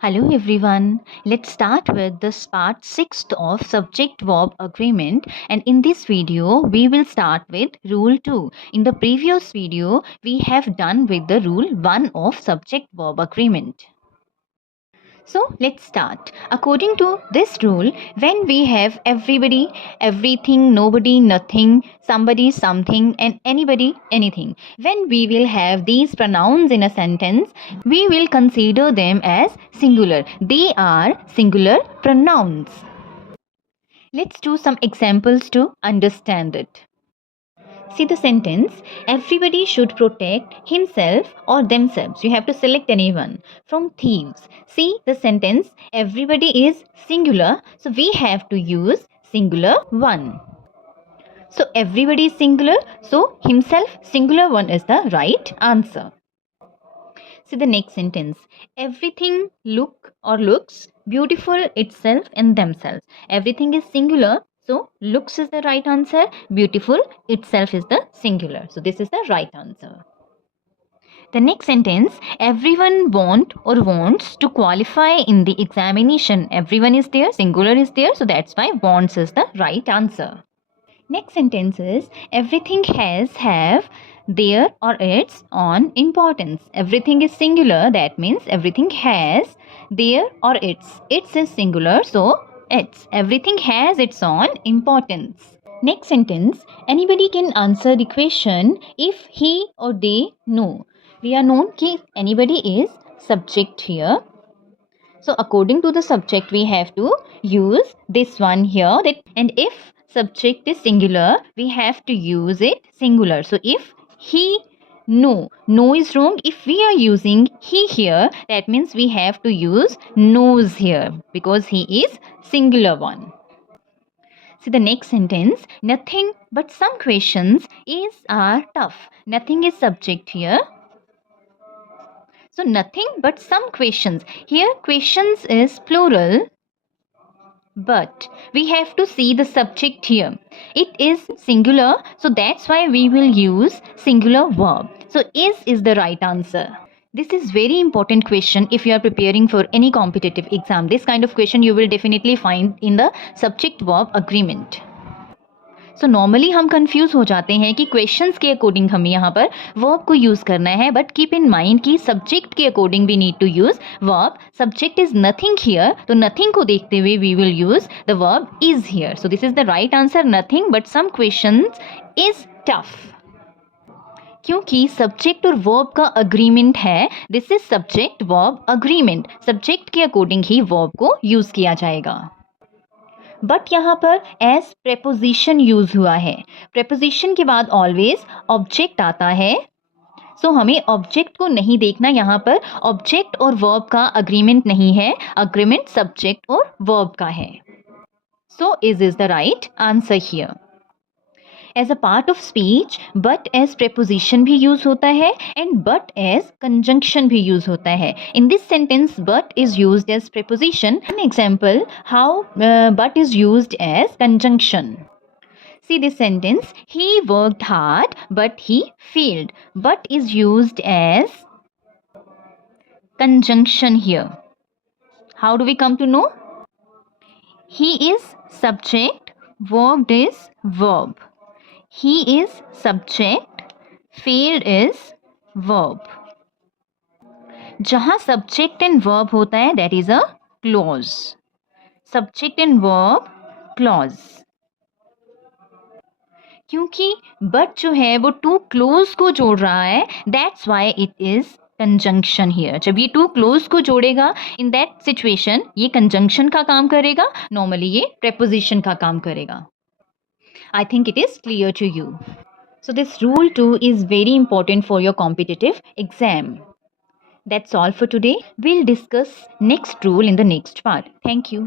Hello everyone. Let's start with this part 6 of subject verb agreement, and in this video we will start with rule 2. In the previous video we have done with the rule 1 of subject verb agreement. So let's start. According to this rule, when we have everybody, everything, nobody, nothing, somebody, something, and anybody, anything, when we will have these pronouns in a sentence, we will consider them as singular. They are singular pronouns. Let's do some examples to understand it. See the sentence, everybody should protect himself or themselves. You have to select anyone from thieves. See the sentence, everybody is singular, so we have to use singular one. So everybody is singular, so himself singular one is the right answer. See the next sentence, everything looks beautiful itself in themselves. Everything is singular, so looks is the right answer. Beautiful itself is the singular. So this is the right answer. The next sentence, everyone wants to qualify in the examination. Everyone is there, singular is there, so that's why wants is the right answer. Next sentence is, everything have, their or its own importance. Everything is singular, that means everything has their or its. Its is singular, so its. Everything has its own importance. Next sentence, anybody can answer the question if he or they know. We are known that anybody is subject here. So according to the subject, we have to use this one here. And if subject is singular, we have to use it singular. So if he no is wrong. If we are using he here, that means we have to use knows here because he is singular one. See the next sentence, nothing but some questions are tough. Nothing is subject here. So nothing but some questions. Here questions is plural, but we have to see the subject here. It is singular, so that's why we will use singular verb. So is the right answer. This is very important question if you are preparing for any competitive exam. This kind of question you will definitely find in the subject verb agreement. So normally हम confuse हो जाते हैं कि questions के according हमें यहाँ पर verb को यूज़ करना है, बट कीप इन माइंड कि सब्जेक्ट के according we need to use verb. Subject is nothing here, तो नथिंग को देखते हुए we will use the verb is here. So this is the right answer, nothing but some questions is tough. क्योंकि subject और verb का agreement है, this is subject verb agreement. Subject के according ही वर्ब को यूज़ किया जाएगा. But यहाँ पर एज प्रेपोजिशन यूज हुआ है. प्रेपोजिशन के बाद ऑलवेज ऑब्जेक्ट आता है, सो हमें ऑब्जेक्ट को नहीं देखना. यहाँ पर ऑब्जेक्ट और वर्ब का अग्रीमेंट नहीं है, अग्रीमेंट सब्जेक्ट और वर्ब का है. So is the right answer here. As a part of speech but as preposition भी यूज होता है एंड बट एज कंजंक्शन भी यूज होता है. In this sentence but is used as preposition. An example how but is used as conjunction. See this sentence, he worked hard but he failed. But is used as conjunction here. How do we come to know? He is subject, worked is verb. He is subject, failed is verb. जहाँ subject and verb होता है that is a clause. Subject and verb clause. क्योंकि but जो है वो to close को जोड़ रहा है, that's why it is conjunction here. जब ये टू क्लोज को जोड़ेगा in that situation ये conjunction का काम करेगा, normally ये preposition का काम करेगा. I think it is clear to you. So this rule 2 is very important for your competitive exam. That's all for today. We'll discuss next rule in the next part. Thank you.